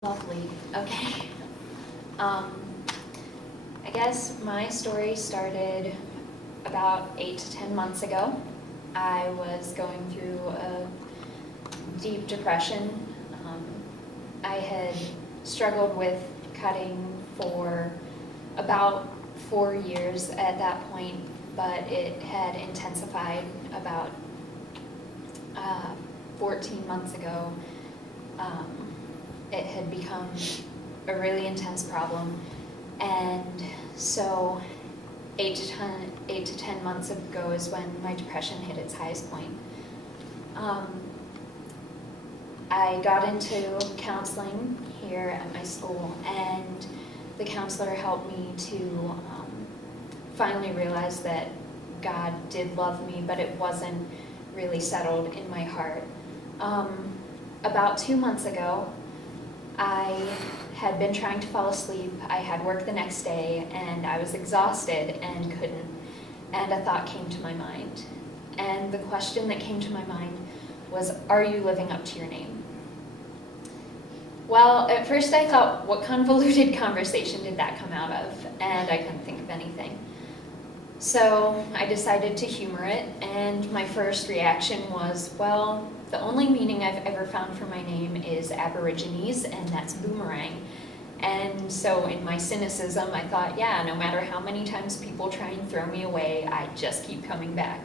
Lovely. Okay. Um, I guess my story started about 8 to 10 months ago. I was going through a deep depression. I had struggled with cutting for about 4 years at that point, but it had intensified about 14 months ago. It had become a really intense problem, and so 8 to 10 months ago is when my depression hit its highest point. I got into counseling here at my school, and the counselor helped me to finally realize that God did love me, but it wasn't really settled in my heart. About 2 months ago, I had been trying to fall asleep. I had work the next day, and I was exhausted and couldn't. And a thought came to my mind. And the question that came to my mind was, are you living up to your name? Well, at first I thought, what convoluted conversation did that come out of? And I couldn't think of anything. So I decided to humor it, and my first reaction was, well, the only meaning I've ever found for my name is Aborigines, and that's boomerang. And so in my cynicism, I thought, yeah, no matter how many times people try and throw me away, I just keep coming back.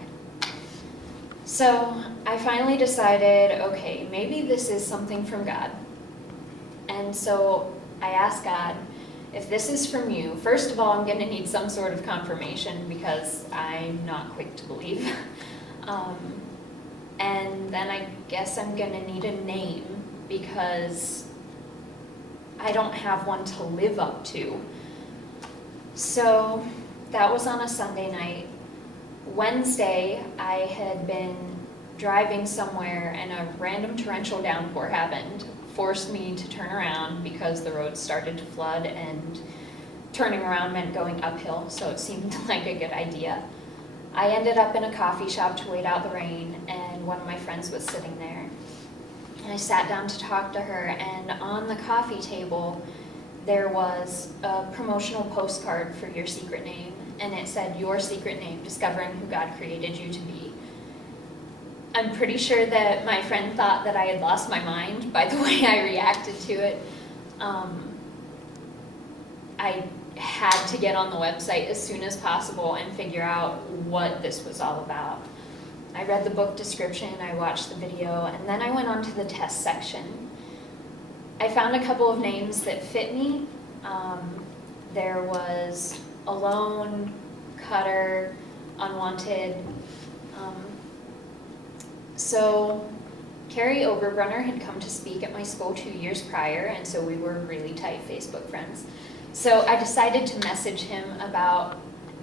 So I finally decided, okay, maybe this is something from God. And so I asked God, if this is from you, first of all, I'm going to need some sort of confirmation because I'm not quick to believe. And then I guess I'm going to need a name because I don't have one to live up to. So that was on a Sunday night. Wednesday, I had been driving somewhere and a random torrential downpour happened, forced me to turn around because the road started to flood and turning around meant going uphill, so it seemed like a good idea. I ended up in a coffee shop to wait out the rain, and one of my friends was sitting there. And I sat down to talk to her, and on the coffee table there was a promotional postcard for your secret name, and it said, your secret name, discovering who God created you to be. I'm pretty sure that my friend thought that I had lost my mind by the way I reacted to it. I had to get on the website as soon as possible and figure out what this was all about. I read the book description, I watched the video, and then I went on to the test section. I found a couple of names that fit me. There was Alone, Cutter, Unwanted. So Carrie Oberbrunner had come to speak at my school 2 years prior, and so we were really tight Facebook friends. So I decided to message him about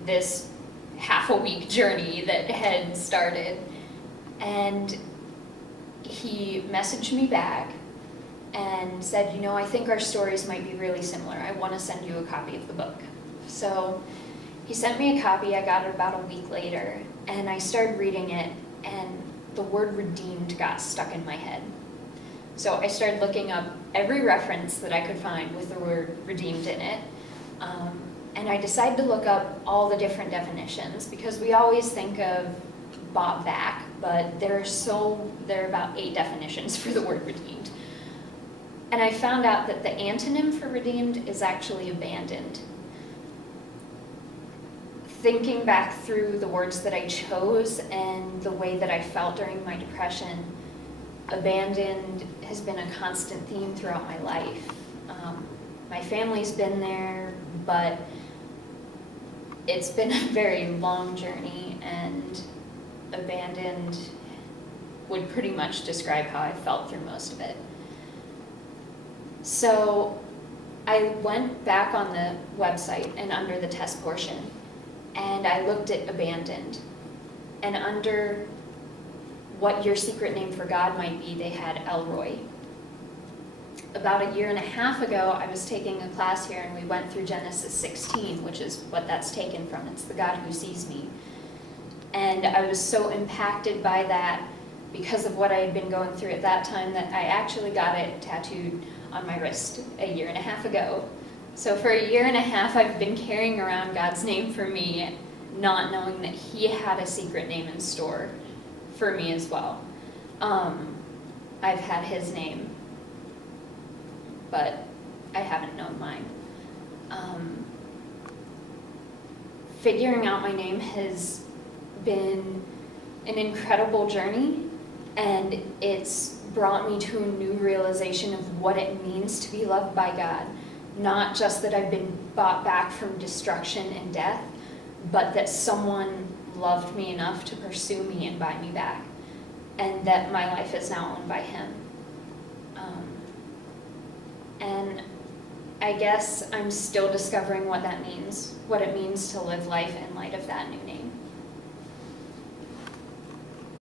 this half-a-week journey that had started, and he messaged me back and said, you know, I think our stories might be really similar. I want to send you a copy of the book. So he sent me a copy. I got it about a week later, and I started reading it, and the word redeemed got stuck in my head. So I started looking up every reference that I could find with the word redeemed in it. And I decided to look up all the different definitions because we always think of bought back, but there are about 8 definitions for the word redeemed. And I found out that the antonym for redeemed is actually abandoned. Thinking back through the words that I chose and the way that I felt during my depression, abandoned has been a constant theme throughout my life. My family's been there, but it's been a very long journey, and abandoned would pretty much describe how I felt through most of it. So I went back on the website and under the test portion, and I looked at abandoned, and under what your secret name for God might be, they had Elroy. About 1.5 years ago, I was taking a class here, and we went through Genesis 16, which is what that's taken from. It's the God who sees me. And I was so impacted by that because of what I had been going through at that time that I actually got it tattooed on my wrist a year and a half ago. So for a year and a half, I've been carrying around God's name for me, not knowing that He had a secret name in store for me as well. I've had His name, but I haven't known mine. Figuring out my name has been an incredible journey, and it's brought me to a new realization of what it means to be loved by God. Not just that I've been bought back from destruction and death, but that someone loved me enough to pursue me and buy me back, and that my life is now owned by Him. And I guess I'm still discovering what that means, what it means to live life in light of that new name.